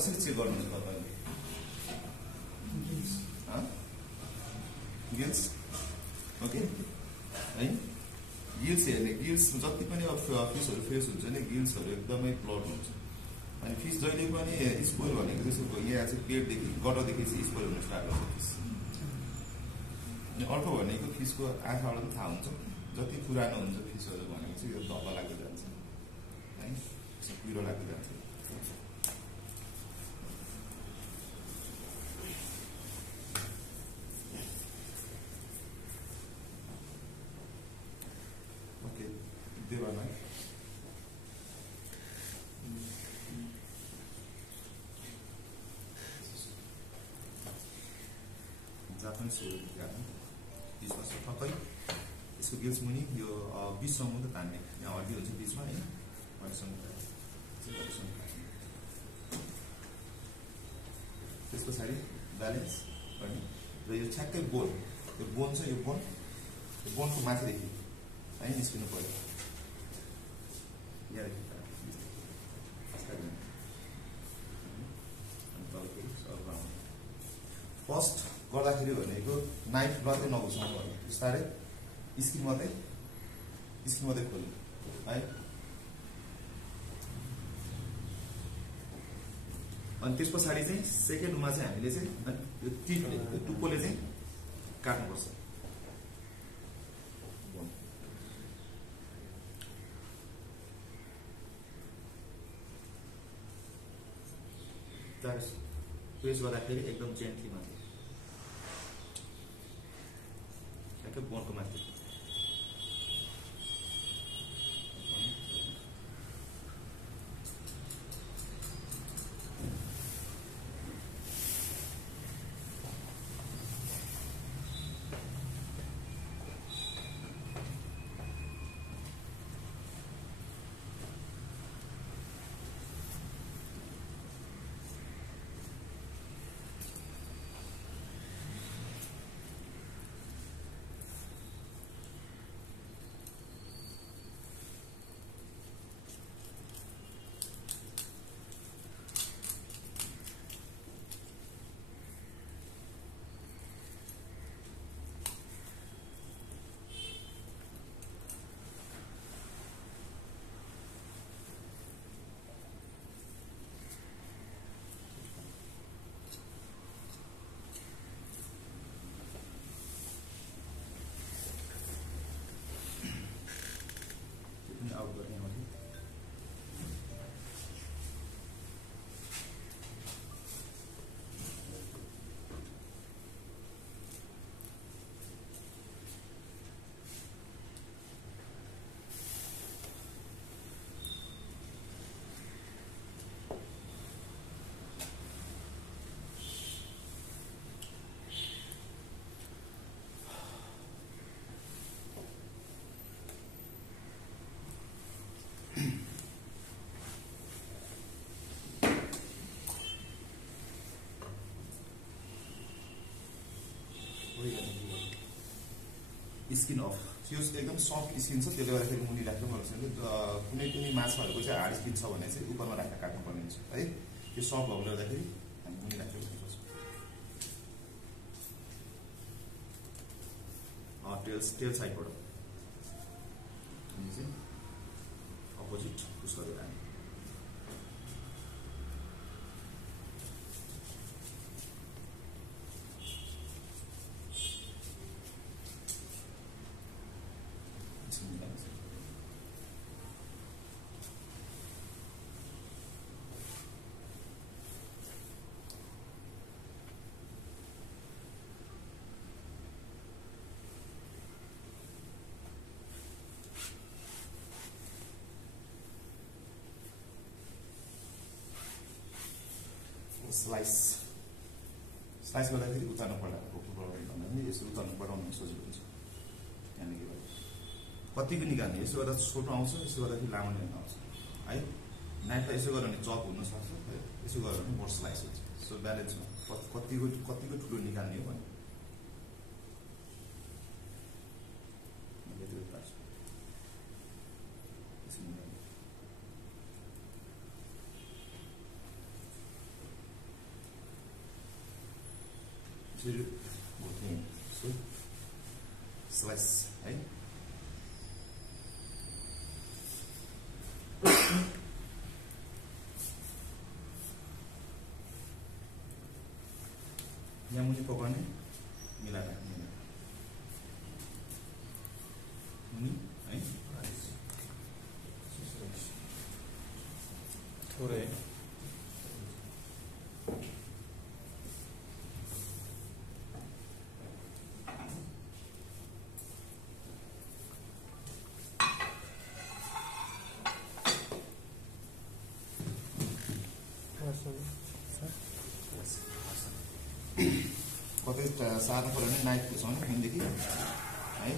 कसरी चेक गर्नुहुन्छ तपाईले गिल्स ओके है गिल्स हेर्ने गिल्स जति पनि अब फिसहरु फ्रेस हुन्छ नि गिल्सहरु एकदमै प्लट हुन्छ अनि फिस जहिले पनि स्पोइल भनेको जस्तो यहाँ चाहिँ पेटदेखि गटरदेखि चाहिँ स्पोइल हुन स्टार्ट गर्छ फिस अनि अर्को भनेको फिसको आँखाबाट पनि थाहा हुन्छ जति पुरानो हुन्छ फिसहरु भनेको चाहिँ यो धब्बा लाग्दै जान्छ है पिरो लाग्दै जान्छ ओके देवाना जापानिज गार्डन बीचमा छ ठक्कै यसको गिल्स मुनि यो बीचसम्म त तान्ने यहाँ हड्डी हुन्छ बीचमा हैन हड्डीसम्म त्यस पछाडि ब्यालेन्स गर्ने र यो ठ्याक्कै बोन यो बोन छ यो बोनको माथिदेखि है निस्किनु पर्यो यहाँदेखि फर्स्ट गर्दाखेरि भनेको नाइफ मात्रै नघुसाउनु पर्यो बिस्तारै स्किन मात्रै खोल्नु है अनि त्यस पछाडि चाहिँ सेकेन्डमा चाहिँ हामीले चाहिँ यो टिपले यो टुप्पोले चाहिँ काट्नुपर्छ प्रेस गर्दाखेरि एकदम जेन्टली मात्रै ठ्याक्कै बोनको माथि आउट गर्ने हो स्किन अफ यो एकदम सफ्ट स्किन छ त्यसले गर्दाखेरि मुनि राख्नु पर्छ कुनै पनि माछाहरूको चाहिँ हार्ड स्किन छ भने चाहिँ उपरमा राखेर काट्नु पर्ने हुन्छ है त्यो सफ्ट भएकोले गर्दाखेरि हामी मुनि राखेर काट्नुपर्छ टेल साइडबाट अनि चाहिँ अपोजिट पुस गरेर राख्ने स्लाइस गर्दाखेरि उतार्नु पर्दा रोक्नु पर्दैन भने यसो उतार्नु पढाउनु सजिलो हुन्छ त्यहाँदेखि कतिको निकाल्ने यसो गर्दा छोटो आउँछ यसो गर्दाखेरि लामो ल्याउनु आउँछ है नाइफलाई यसो गर्यो भने चप हुनसक्छ यसो गर्यो भने मोर स्लाइस हुन्छ सो ब्यालेन्समा कतिको ठुलो निकाल्ने हो भने छिटो भुट्ने स्लाइस है। यहाँ मुझे पकाउने मिलाएर राख्ने है थोरै कतै सादा पऱ्यो भने नाइफ घुसाउने यहाँदेखि है।